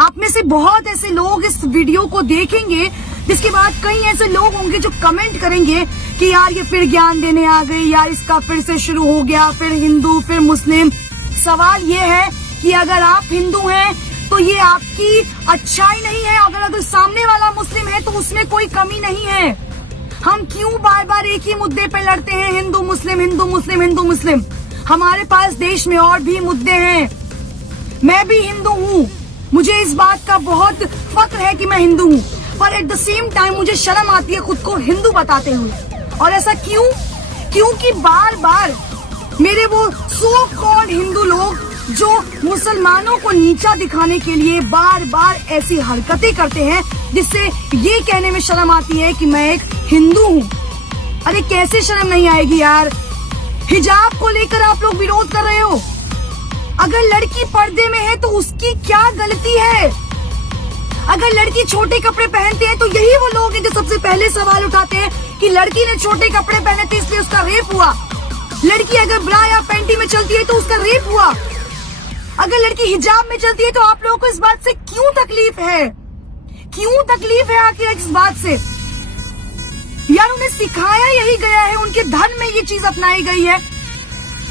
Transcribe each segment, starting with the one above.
आप में से बहुत ऐसे लोग इस वीडियो को देखेंगे, जिसके बाद कई ऐसे लोग होंगे जो कमेंट करेंगे कि यार ये फिर ज्ञान देने आ गई, यार इसका फिर से शुरू हो गया, फिर हिंदू फिर मुस्लिम। सवाल ये है कि अगर आप हिंदू हैं तो ये आपकी अच्छाई नहीं है, अगर सामने वाला मुस्लिम है तो उसमें कोई कमी नहीं है। हम क्यों बार बार एक ही मुद्दे पे लड़ते हैं, हिंदू मुस्लिम हिंदू मुस्लिम हिंदू मुस्लिम? हमारे पास देश में और भी मुद्दे हैं। मैं भी हिंदू हूँ, मुझे इस बात का बहुत फक्र है कि मैं हिंदू हूँ, पर एट द सेम टाइम मुझे शर्म आती है खुद को हिंदू बताते हुए। और ऐसा क्यों? क्योंकि बार बार मेरे वो सो कॉल्ड हिंदू लोग जो मुसलमानों को नीचा दिखाने के लिए बार बार ऐसी हरकतें करते हैं, जिससे ये कहने में शर्म आती है कि मैं एक हिंदू हूँ। अरे कैसे शर्म नहीं आएगी यार? हिजाब को लेकर आप लोग विरोध कर रहे हो। अगर लड़की पर्दे में है तो उसकी क्या गलती है? अगर लड़की छोटे कपड़े पहनते हैं तो यही वो लोग हैं जो सबसे पहले सवाल उठाते हैं कि लड़की ने छोटे कपड़े पहने थे इसलिए उसका रेप हुआ। लड़की अगर ब्रा या पैंटी में चलती है तो उसका रेप हुआ। अगर लड़की हिजाब में चलती है तो आप लोगों को इस बात से क्यों तकलीफ है? क्यों तकलीफ है आखिर इस बात से? यार उन्हें सिखाया यही गया है, उनके धर्म में ये चीज अपनाई गई है।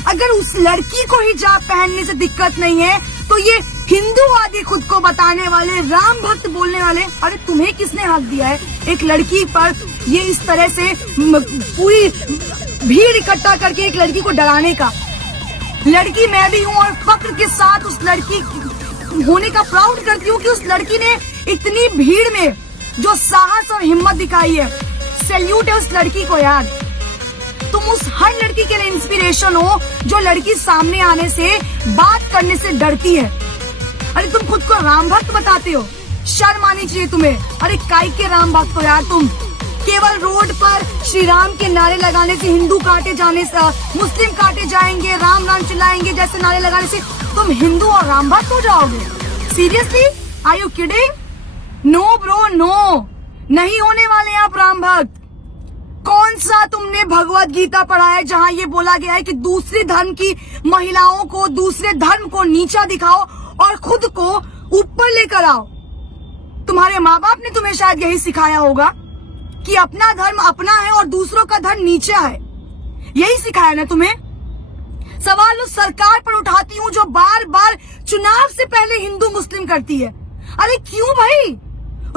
अगर उस लड़की को हिजाब पहनने से दिक्कत नहीं है तो ये हिंदूवादी खुद को बताने वाले, राम भक्त बोलने वाले, अरे तुम्हें किसने हक दिया है एक लड़की पर ये इस तरह से पूरी भीड़ इकट्ठा करके एक लड़की को डराने का? लड़की मैं भी हूँ और फक्र के साथ उस लड़की होने का प्राउड करती हूँ कि उस लड़की ने इतनी भीड़ में जो साहस और हिम्मत दिखाई है। सैल्यूट है उस लड़की को यार। तुम उस हर लड़की के लिए इंस्पिरेशन हो जो लड़की सामने आने से, बात करने से डरती है। अरे तुम खुद को राम भक्त बताते हो, शर्म आनी चाहिए तुम्हें। अरे काय के राम भक्त हो यार तुम? केवल रोड पर श्री राम के नारे लगाने से, हिंदू काटे जाने से, मुस्लिम काटे जाएंगे, राम राम चिल्लाएंगे जैसे नारे लगाने से तुम हिंदू और राम भक्त हो जाओगे? Seriously? Are you kidding? No bro no, नहीं होने वाले आप राम भक्त। कौन सा तुमने भगवत गीता पढ़ा है जहाँ ये बोला गया है कि दूसरे धर्म की महिलाओं को, दूसरे धर्म को नीचा दिखाओ और खुद को ऊपर लेकर आओ? तुम्हारे माँ बाप ने तुम्हें शायद यही सिखाया होगा कि अपना धर्म अपना है और दूसरों का धर्म नीचा है। यही सिखाया ना तुम्हें? सवाल उस सरकार पर उठाती हूँ जो बार बार चुनाव से पहले हिंदू मुस्लिम करती है। अरे क्यों भाई?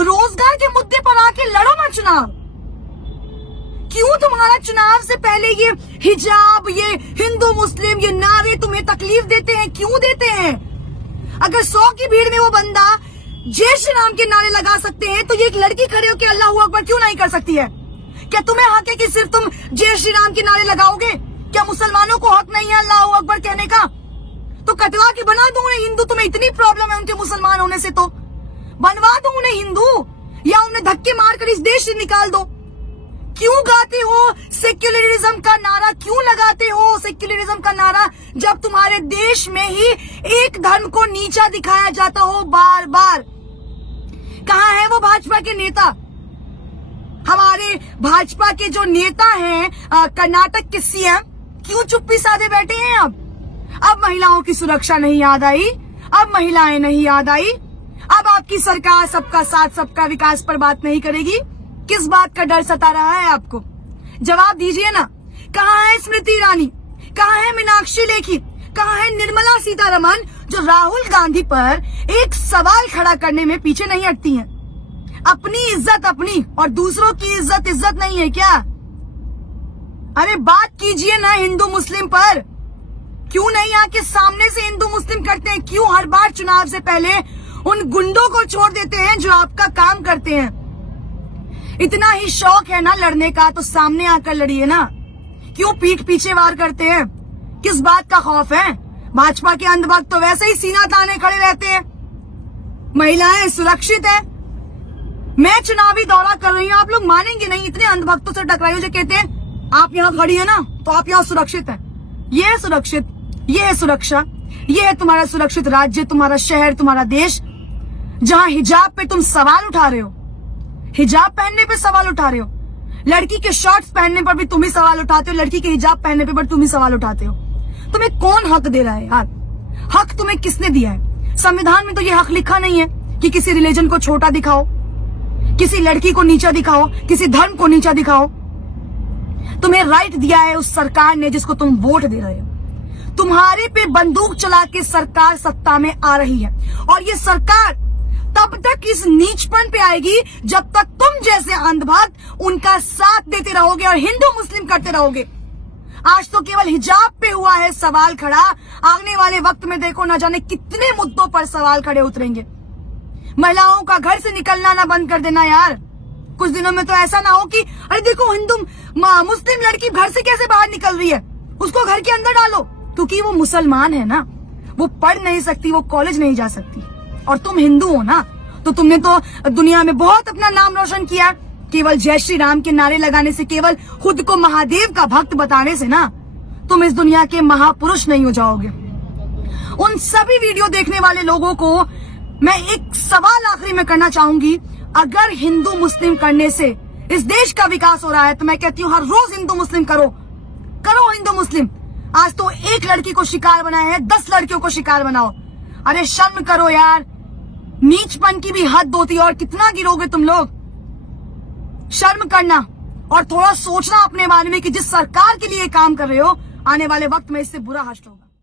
रोजगार के मुद्दे पर आके लड़ो ना चुनाव। क्यों तुम्हारा चुनाव से पहले ये हिजाब, ये हिंदू मुस्लिम, ये नारे तुम्हें तकलीफ देते हैं? क्यों देते हैं? अगर 100 की भीड़ में वो बंदा जय श्री राम के नारे लगा सकते हैं तो ये एक लड़की खड़े होकर अल्लाह अकबर क्यों नहीं कर सकती है? क्या तुम्हें हक है कि सिर्फ तुम जय श्री राम के नारे लगाओगे? क्या मुसलमानों को हक नहीं है अल्लाह अकबर कहने का? तो कटवा के बना दो उन्हें हिंदू। तुम्हें इतनी प्रॉब्लम है उनके मुसलमान होने से तो बनवा दो उन्हें हिंदू, या उन्हें धक्के मारकर इस देश से निकाल दो। क्यों गाते हो सेक्युलरिज्म का नारा? क्यों लगाते हो सेक्युलरिज्म का नारा जब तुम्हारे देश में ही एक धर्म को नीचा दिखाया जाता हो बार बार? कहाँ है वो भाजपा के नेता? हमारे भाजपा के जो नेता हैं कर्नाटक के सीएम, क्यों चुप्पी साधे बैठे हैं? अब महिलाओं की सुरक्षा नहीं याद आई, अब महिलाएं नहीं याद आई, अब आपकी सरकार सबका साथ सबका विकास पर बात नहीं करेगी। किस बात का डर सता रहा है आपको? जवाब दीजिए ना। कहाँ है स्मृति ईरानी? कहाँ है मीनाक्षी लेखी? कहाँ है निर्मला सीतारमण जो राहुल गांधी पर एक सवाल खड़ा करने में पीछे नहीं हटती हैं? अपनी इज्जत अपनी और दूसरों की इज्जत इज्जत नहीं है क्या? अरे बात कीजिए ना हिंदू मुस्लिम पर। क्यों नहीं आके सामने से हिंदू मुस्लिम करते हैं? क्यों हर बार चुनाव से पहले उन गुंडों को छोड़ देते हैं जो आपका काम करते हैं? इतना ही शौक है ना लड़ने का तो सामने आकर लड़िए ना। क्यों पीठ पीछे वार करते हैं? किस बात का खौफ है? भाजपा के अंधभक्त तो वैसे ही सीना ताने खड़े रहते हैं। महिलाएं सुरक्षित है। मैं चुनावी दौरा कर रही हूँ, आप लोग मानेंगे नहीं, इतने अंधभक्तों से टकराई जो कहते हैं आप यहाँ खड़ी है ना तो आप यहाँ सुरक्षित है। ये है सुरक्षित, ये है सुरक्षा, ये है तुम्हारा सुरक्षित राज्य, तुम्हारा शहर, तुम्हारा देश, जहाँ हिजाब पे तुम सवाल उठा रहे हो, हिजाब पहनने पे सवाल उठा रहे हो, लड़की के शॉर्ट्स पहनने पर भी तुम ही सवाल उठाते हो, लड़की के हिजाब पहनने पे तुम ही सवाल उठाते हो। तुम्हें कौन हक दे रहा है यार? हक तुम्हें किसने दिया है? संविधान में तो ये हक लिखा नहीं है कि किसी रिलीजन को छोटा दिखाओ, किसी लड़की को नीचा दिखाओ, किसी धर्म को नीचा दिखाओ। तुम्हें राइट दिया है उस सरकार ने जिसको तुम वोट दे रहे हो। तुम्हारे पे बंदूक चला के सरकार सत्ता में आ रही है, और ये सरकार तब तक इस नीचपन पे आएगी जब तक तुम जैसे अंधभक्त उनका साथ देते रहोगे और हिंदू मुस्लिम करते रहोगे। आज तो केवल हिजाब पे हुआ है सवाल खड़ा, आने वाले वक्त में देखो ना जाने कितने मुद्दों पर सवाल खड़े उतरेंगे। महिलाओं का घर से निकलना ना बंद कर देना यार। कुछ दिनों में तो ऐसा ना हो कि अरे देखो हिंदू मुस्लिम लड़की घर से कैसे बाहर निकल रही है, उसको घर के अंदर डालो, क्योंकि वो मुसलमान है ना, वो पढ़ नहीं सकती, वो कॉलेज नहीं जा सकती। और तुम हिंदू हो ना, तो तुमने तो दुनिया में बहुत अपना नाम रोशन किया। केवल जय श्री राम के नारे लगाने से, केवल खुद को महादेव का भक्त बताने से ना तुम इस दुनिया के महापुरुष नहीं हो जाओगे। उन सभी वीडियो देखने वाले लोगों को मैं एक सवाल आखिरी में करना चाहूंगी, अगर हिंदू मुस्लिम करने से इस देश का विकास हो रहा है तो मैं कहती हूँ हर रोज हिंदू मुस्लिम करो हिंदू मुस्लिम। आज तो एक लड़की को शिकार बनाया है, 10 लड़कियों को शिकार बनाओ। अरे शर्म करो यार, नीचपन की भी हद होती है, और कितना गिरोगे तुम लोग। शर्म करना और थोड़ा सोचना अपने बारे में कि जिस सरकार के लिए काम कर रहे हो, आने वाले वक्त में इससे बुरा हश्र होगा।